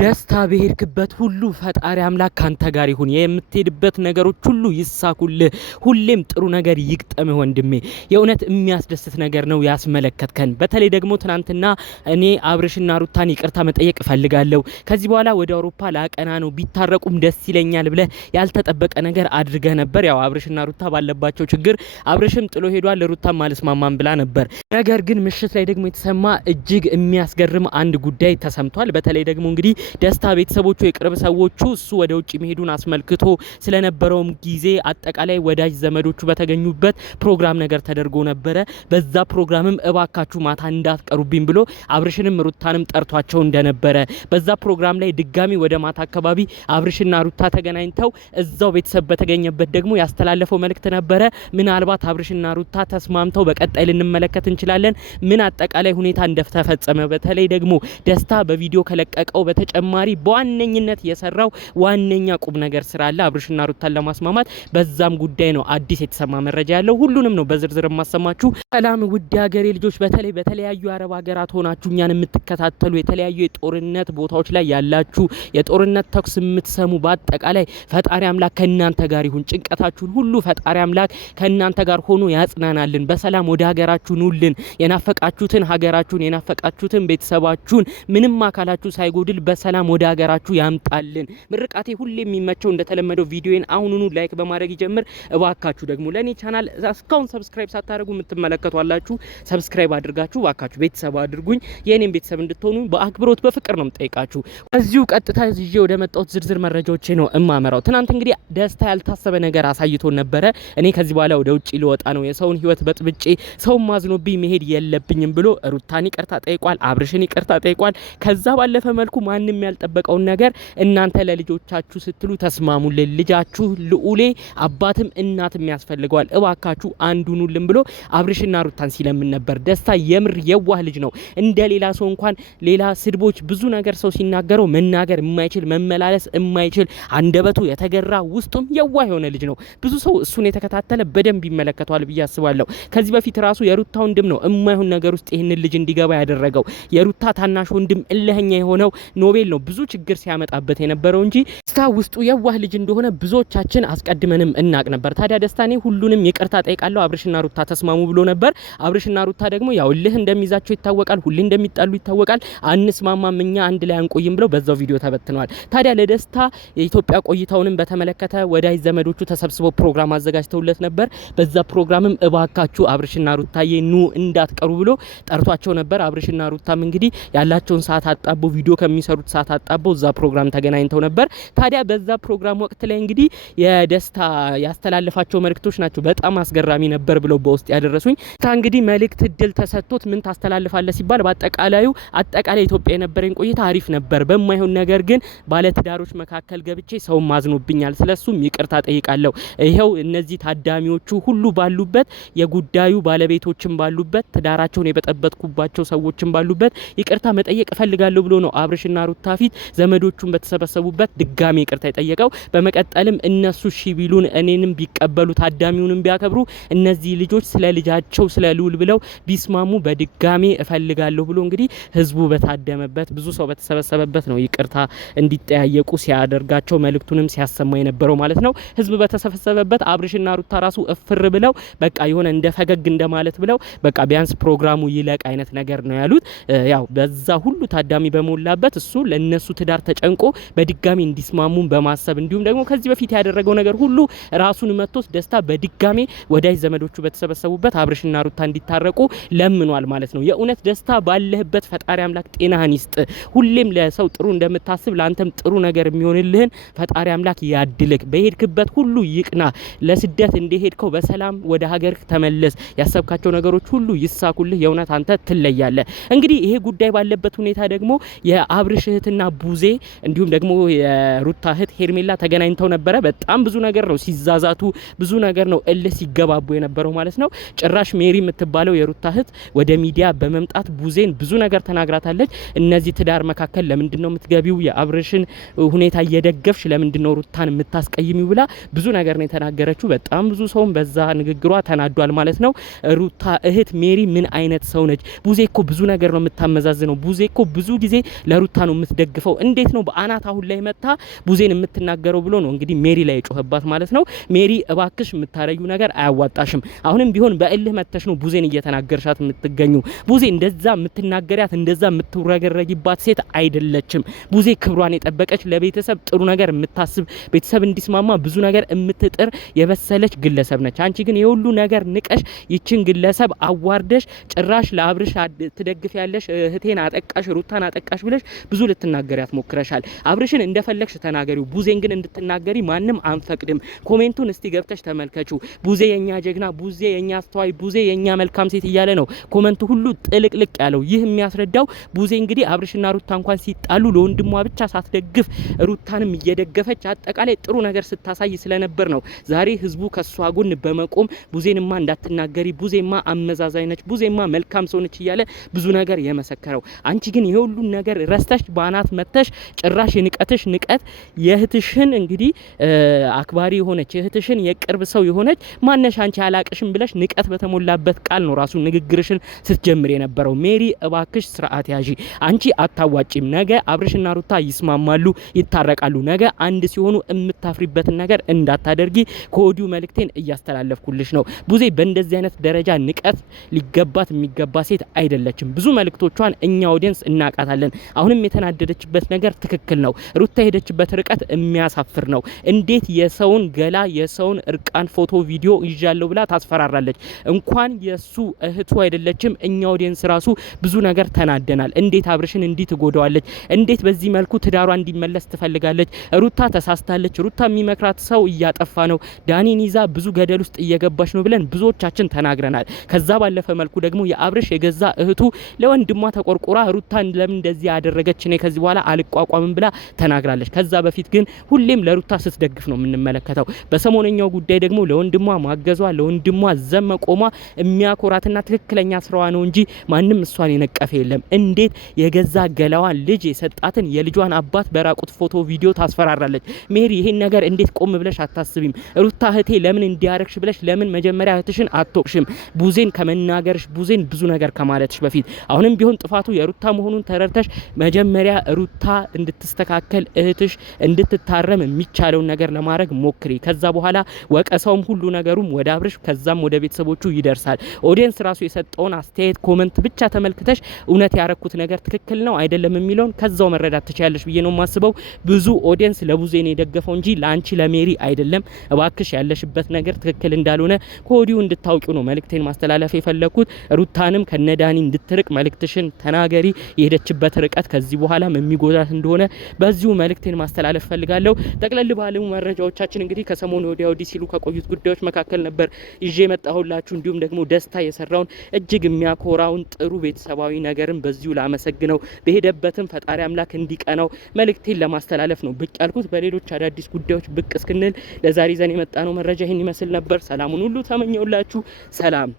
ደስታ በሄድክበት ሁሉ ፈጣሪ አምላክ ካንተ ጋር ይሁን። የምትሄድበት ነገሮች ሁሉ ይሳኩልህ። ሁሌም ጥሩ ነገር ይግጠምህ ወንድሜ። የእውነት የሚያስደስት ነገር ነው ያስመለከትከን። በተለይ ደግሞ ትናንትና እኔ አብርሽና ሩታን ይቅርታ መጠየቅ እፈልጋለሁ፣ ከዚህ በኋላ ወደ አውሮፓ ላቀና ነው፣ ቢታረቁም ደስ ይለኛል ብለህ ያልተጠበቀ ነገር አድርገህ ነበር። ያው አብርሽና ሩታ ባለባቸው ችግር አብርሽም ጥሎ ሄዷል፣ ሩታም አልስማማም ብላ ነበር። ነገር ግን ምሽት ላይ ደግሞ የተሰማ እጅግ የሚያስገርም አንድ ጉዳይ ተሰምቷል። በተለይ ደግሞ እንግዲህ ደስታ ቤተሰቦቹ የቅርብ ሰዎቹ እሱ ወደ ውጭ መሄዱን አስመልክቶ ስለነበረውም ጊዜ አጠቃላይ ወዳጅ ዘመዶቹ በተገኙበት ፕሮግራም ነገር ተደርጎ ነበረ። በዛ ፕሮግራምም እባካችሁ ማታ እንዳትቀሩብኝ ብሎ አብርሽንም ሩታንም ጠርቷቸው እንደነበረ፣ በዛ ፕሮግራም ላይ ድጋሚ ወደ ማታ አካባቢ አብርሽና ሩታ ተገናኝተው እዛው ቤተሰብ በተገኘበት ደግሞ ያስተላለፈው መልእክት ነበረ። ምናልባት አብርሽና ሩታ ተስማምተው በቀጣይ ልንመለከት እንችላለን ምን አጠቃላይ ሁኔታ እንደተፈጸመ። በተለይ ደግሞ ደስታ በቪዲዮ ከለቀቀው በተጨማሪ በዋነኝነት የሰራው ዋነኛ ቁም ነገር ስራ አለ አብርሽና ሩታን ለማስማማት። በዛም ጉዳይ ነው አዲስ የተሰማ መረጃ ያለው። ሁሉንም ነው በዝርዝር ማሰማችሁ። ሰላም ውድ ሀገሬ ልጆች፣ በተለይ በተለያዩ አረብ ሀገራት ሆናችሁ እኛን የምትከታተሉ የተለያዩ የጦርነት ቦታዎች ላይ ያላችሁ የጦርነት ተኩስ የምትሰሙ በአጠቃላይ ፈጣሪ አምላክ ከእናንተ ጋር ይሁን። ጭንቀታችሁን ሁሉ ፈጣሪ አምላክ ከእናንተ ጋር ሆኖ ያጽናናልን። በሰላም ወደ ሀገራችሁ ኑልን። የናፈቃችሁትን ሀገራችሁን የናፈቃችሁትን ቤተሰባችሁን ምንም አካላችሁ ሳይጎድል በሰላም ወደ ሀገራችሁ ያምጣልን። ምርቃቴ ሁሌ የሚመቸው እንደተለመደው ቪዲዮን አሁኑኑ ላይክ በማድረግ ይጀምር። እባካችሁ ደግሞ ለኔ ቻናል እስካሁን ሰብስክራይብ ሳታደርጉ የምትመለከቱ አላችሁ፣ ሰብስክራይብ አድርጋችሁ እባካችሁ ቤተሰብ አድርጉኝ። የኔን ቤተሰብ እንድትሆኑ በአክብሮት በፍቅር ነው የምጠይቃችሁ። እዚሁ ቀጥታ ይዤ ወደ መጣሁት ዝርዝር መረጃዎቼ ነው እማመራው። ትናንት እንግዲህ ደስታ ያልታሰበ ነገር አሳይቶን ነበረ። እኔ ከዚህ በኋላ ወደ ውጪ ልወጣ ነው፣ የሰውን ህይወት በጥብጬ ሰው ማዝኖብኝ መሄድ የለብኝም ብሎ ሩታን ይቅርታ ጠይቋል፣ አብርሽን ይቅርታ ጠይቋል። ከዛ ባለፈ መልኩ ማንም ያልጠበቀውን ነገር እናንተ ለልጆቻችሁ ስትሉ ተስማሙልን፣ ልጃችሁ ልዑሌ አባትም እናትም ያስፈልገዋል፣ እባካችሁ አንዱኑልን ብሎ አብርሽና ሩታን ሲለምን ነበር። ደስታ የምር የዋህ ልጅ ነው። እንደ ሌላ ሰው እንኳን ሌላ ስድቦች ብዙ ነገር ሰው ሲናገረው መናገር የማይችል መመላለስ የማይችል አንደበቱ የተገራ ውስጡም የዋህ የሆነ ልጅ ነው። ብዙ ሰው እሱን የተከታተለ በደንብ ይመለከተዋል ብዬ አስባለሁ። ከዚህ በፊት ራሱ የሩታ ወንድም ነው የማይሆን ነገር ውስጥ ይህንን ልጅ እንዲገባ ያደረገው። የሩታ ታናሽ ወንድም እልህኛ የሆነው ኖቤል ነው ብዙ ችግር ሲያመጣበት የነበረው እንጂ ደስታ ውስጡ የዋህ ልጅ እንደሆነ ብዙዎቻችን አስቀድመንም እናቅ ነበር። ታዲያ ደስታኔ ሁሉንም ይቅርታ ጠይቃለሁ አብርሽና ሩታ ተስማሙ ብሎ ነበር። አብርሽና ሩታ ደግሞ ያው እልህ እንደሚይዛቸው ይታወቃል፣ ሁሌ እንደሚጣሉ ይታወቃል። አንስማማም እኛ አንድ ላይ አንቆይም ብለው በዛው ቪዲዮ ተበትነዋል። ታዲያ ለደስታ የኢትዮጵያ ቆይታውንም በተመለከተ ወዳጅ ዘመዶቹ ተሰብስበው ፕሮግራም አዘጋጅተውለት ነበር። በዛ ፕሮግራምም እባካችሁ አብርሽና ሩታዬ ኑ እንዳትቀሩ ብሎ ጠርቷቸው ነበር። አብርሽና ሩታም እንግዲህ ያላቸውን ሰዓት አጣቦ ቪዲዮ ከሚሰሩት ሰዓት አጣቦ እዛ ፕሮግራም ተገናኝተው ነበር። ታዲያ በዛ ፕሮግራም ወቅት ላይ እንግዲህ የደስታ ያስተላለፋቸው መልእክቶች ናቸው በጣም አስገራሚ ነበር ብለው በውስጥ ያደረሱኝ። እንግዲህ መልእክት እድል ተሰጥቶት ምን ታስተላልፋለህ ሲባል በአጠቃላይ ኢትዮጵያ የነበረኝ ቆይታ አሪፍ ነበር። በማይሆን ነገር ግን ባለትዳሮች መካከል ገብቼ ሰው ማዝኖብኛል፣ ስለሱም ይቅርታ ጠይቃለሁ። ይሄው እነዚህ ታዳሚዎቹ ሁሉ ባሉበት የጉዳዩ ባለቤቶችን ባሉበት ትዳራቸውን የበጠበጥኩባቸው ሰዎችን ባሉበት ይቅርታ መጠየቅ እፈልጋለሁ ብሎ ነው አብርሽና ሩታ ፊት ዘመዶቹን በተሰበሰቡበት ድጋሚ ይቅርታ የጠየቀው። በመቀጠልም እነሱ ሺቢሉን እኔንም ቢቀበሉ ታዳሚውንም ቢያከብሩ እነዚህ ልጆች ስለ ልጃቸው ስለ ልዑል ብለው ቢስማሙ በድጋሚ እፈልጋለሁ ብሎ እንግዲህ ህዝቡ በታደመበት ብዙ ሰው በተሰበሰበበት ነው ይቅርታ እንዲጠያየቁ ሲያደርጋቸው መልእክቱንም ሲያሰማ የነበረው ማለት ነው። ህዝብ በተሰበሰበበት አብርሽና ሩታ ራሱ እፍር ብለው በቃ የሆነ እንደ ፈገግ እንደማለት ብለው በቃ ቢያንስ ፕሮግራሙ ይለቅ አይነት ነገር ነው ያሉት። ያው በዛ ሁሉ ታዳሚ በሞላበት እሱ ለነሱ ትዳር ተጨንቆ በድጋሚ እንዲስማሙ በማሰብ እንዲሁም ደግሞ ከዚህ በፊት ያደረገው ነገር ሁሉ ራሱን መጥቶስ ደስታ በድጋሚ ወዳጅ ዘመዶቹ በተሰበሰቡበት አብርሽና ሩታ እንዲታረቁ ለምኗል ማለት ነው። የእውነት ደስታ ባለህበት ፈጣሪ አምላክ ጤናህን ይስጥ። ሁሌም ለሰው ጥሩ እንደምታስብ ለአንተም ጥሩ ነገር የሚሆንልህን ፈጣሪ አምላክ ያድልክ። በሄድክበት ሁሉ ይቅና። ለስደት እንደሄድከው በሰላም ወደ ሀገርህ ተመለስ። ያሰብካቸው ነገሮች ሁሉ ይሳኩልህ። የእውነት አንተ ትለያለህ። እንግዲህ ይሄ ጉዳይ ባለበት ሁኔታ ደግሞ የአብርሽ እህትና ቡዜ እንዲሁም ደግሞ የሩታ እህት ሄርሜላ ተገናኝተው ነበረ። በጣም ብዙ ነገር ነው ሲዛዛቱ፣ ብዙ ነገር ነው እልህ ሲገባቡ የነበረው ማለት ነው። ጭራሽ ሜሪ የምትባለው የሩታ እህት ወደ ሚዲያ በመምጣት ቡዜን ብዙ ነገር ተናግራታለች። እነዚህ ትዳር መካከል ለምንድን ነው የምትገቢው? የአብርሽን ሁኔታ እየደገፍሽ ለምንድን ነው ሩታን የምታስቀይሚው? ብላ ብዙ ነገር ነው የተናገረችው። በጣም ብዙ ሰውም በዛ ንግግሯ ተናዷል ማለት ነው። ሩታ እህት ሜሪ ምን አይነት ሰው ነች? ቡዜ እኮ ብዙ ነገር ነው የምታመዛዝነው። ቡዜ እኮ ብዙ ጊዜ ለሩታ ነው የምትደግፈው? እንዴት ነው በአናት አሁን ላይ መታ ቡዜን የምትናገረው ብሎ ነው እንግዲህ ሜሪ ላይ ጮህባት ማለት ነው። ሜሪ እባክሽ የምታረዩ ነገር አያዋጣሽም። አሁንም ቢሆን በእልህ መተሽ ነው ቡዜን እየተናገርሻት የምትገኙ። ቡዜ እንደዛ የምትናገሪያት እንደዛ የምትረገረጊባት ሴት አይደለችም። ቡዜ ክብሯን የጠበቀች ለቤተሰብ ጥሩ ነገር የምታስብ ቤተሰብ እንዲስማማ ብዙ ነገር የምትጥር የበሰለች ግለሰብ ነች። አንቺ ግን የሁሉ ነገር ንቀሽ ይችን ግለሰብ አዋርደሽ ጭራሽ ለአብርሽ ትደግፍ ያለሽ እህቴን አጠቃሽ ሩታን አጠቃሽ ብለሽ ብዙ ልትናገሪያት ሞክረሻል። አብርሽን እንደፈለግሽ ተናገሪው፣ ቡዜን ግን እንድትናገሪ ማንም አንፈቅድም። ኮሜንቱን እስቲ ገብተሽ ተመልከቹ። ቡዜ የኛ ጀግና፣ ቡዜ የኛ አስተዋይ፣ ቡዜ የኛ መልካም ሴት እያለ ነው ኮሜንቱ ሁሉ ጥልቅልቅ ያለው። ይህ የሚያስረዳው ቡዜ እንግዲህ አብርሽና ሩታ እንኳን ሲጣሉ ለወንድሟ ብቻ ሳትደግፍ ሩታንም እየደገፈች አጠቃላይ ጥሩ ነገር ስታሳይ ስለነበር ነው ዛሬ ህዝቡ ከሷ ጎን በመቆም ቡዜንማ እንዳትናገሪ፣ ቡዜማ አመዛዛኝ ነች፣ ቡዜማ መልካም ሰው ነች እያለ ብዙ ነገር የመሰከረው። አንቺ ግን የሁሉ ነገር ረስተሽ ባናት መተሽ ጭራሽ የንቀትሽ ንቀት የእህትሽን እንግዲህ አክባሪ የሆነች የእህትሽን የቅርብ ሰው የሆነች ማነሽ አንቺ አላቅሽም ብለሽ ንቀት በተሞላበት ቃል ነው ራሱ ንግግርሽን ስትጀምር የነበረው። ሜሪ እባክሽ ስርዓት ያዢ። አንቺ አታዋጪም። ነገ አብርሽና ሩታ ይስማማሉ፣ ይታረቃሉ። ነገ አንድ ሲሆኑ የምታፍሪበትን ነገር እንዳታደርጊ ከወዲሁ መልእክቴን እያስተላለፍኩልሽ ነው። ቡዜ በእንደዚህ አይነት ደረጃ ንቀት ሊገባት የሚገባ ሴት አይደለችም። ብዙ መልእክቶቿን እኛ ኦዲየንስ እናቃታለን። አሁንም የተናደደችበት ነገር ትክክል ነው። ሩታ ሄደችበት ርቀት የሚያሳፍር ነው። እንዴት የሰውን ገላ የሰውን እርቃን ፎቶ ቪዲዮ ይዣለሁ ብላ ታስፈራራለች? እንኳን የሱ እህቱ አይደለችም እኛ ኦዲየንስ ራሱ ብዙ ነገር ተናደናል። እንዴት አብርሽን እንዲህ ትጎዳዋለች? እንዴት በዚህ መልኩ ትዳሯ እንዲመለስ ትፈልጋለች? ሩታ ተሳስታለች። ሩታ የሚመክራት ሰው እያጠፋ ነው፣ ዳኒን ይዛ ብዙ ገደል ውስጥ እየገባች ነው ብለን ብዙዎቻችን ተናግረናል። ከዛ ባለፈ መልኩ ደግሞ የአብርሽ የገዛ እህቱ ለወንድሟ ተቆርቆራ ሩታን ለምን እንደዚህ ያደረገች እኔ ከዚህ በኋላ አልቋቋምም ብላ ተናግራለች። ከዛ በፊት ግን ሁሌም ለሩታ ስትደግፍ ነው የምንመለከተው። በሰሞነኛው ጉዳይ ደግሞ ለወንድሟ ማገዟ ለወንድሟ ዘመቆሟ የሚያኮራትና ትክክለኛ ስራዋ ነው እንጂ ማንም እሷን የነቀፈ የለም። እንዴት የገዛ ገላዋን ልጅ የሰጣትን የልጇን አባት በራቁት ፎቶ ቪዲዮ ታስፈራራለች? ሜሪ ይሄን ነገር እንዴት ቆም ብለሽ አታስቢም? ሩታ እህቴ ለምን እንዲያረክሽ ብለሽ ለምን መጀመሪያ እህትሽን አትወቅሽም? ቡዜን ከመናገርሽ ቡዜን ብዙ ነገር ከማለትሽ በፊት አሁንም ቢሆን ጥፋቱ የሩታ መሆኑን ተረድተሽ መጀመሪያ ሩታ እንድትስተካከል እህትሽ እንድትታረም የሚቻለውን ነገር ለማድረግ ሞክሪ። ከዛ በኋላ ወቀሰውም ሁሉ ነገሩም ወደ አብርሽ ከዛም ወደ ቤተሰቦቹ ይደርሳል። ኦዲየንስ ራሱ የሰጠውን አስተያየት ኮሜንት ብቻ ተመልክተሽ እውነት ያረኩት ነገር ትክክል ነው አይደለም የሚለውን ከዛው መረዳት ትችያለሽ ብዬ ነው የማስበው። ብዙ ኦዲየንስ ለቡዜን የደገፈው እንጂ ለአንቺ ለሜሪ አይደለም። እባክሽ ያለሽበት ነገር ትክክል እንዳልሆነ ከወዲሁ እንድታውቂው ነው መልእክቴን ማስተላለፍ የፈለኩት። ሩታንም ከነዳኒ እንድትርቅ መልእክትሽን ተናገሪ። የሄደችበት ርቀት ከዚህ በኋላም የሚጎዳት እንደሆነ በዚሁ መልእክቴን ማስተላለፍ ፈልጋለሁ። ጠቅለል ባሉ መረጃዎቻችን እንግዲህ ከሰሞኑ ወዲያ ወዲህ ሲሉ ከቆዩት ጉዳዮች መካከል ነበር ይዤ መጣሁላችሁ። እንዲሁም ደግሞ ደስታ የሰራውን እጅግ የሚያኮራውን ጥሩ ቤተሰባዊ ነገርን በዚሁ ላመሰግነው በሄደበትም ፈጣሪ አምላክ እንዲቀናው መልእክቴን ለማስተላለፍ ነው ብቅ ያልኩት። በሌሎች አዳዲስ ጉዳዮች ብቅ እስክንል ለዛሬ ዘን የመጣነው መረጃ ይህን ይመስል ነበር። ሰላሙን ሁሉ ተመኘውላችሁ። ሰላም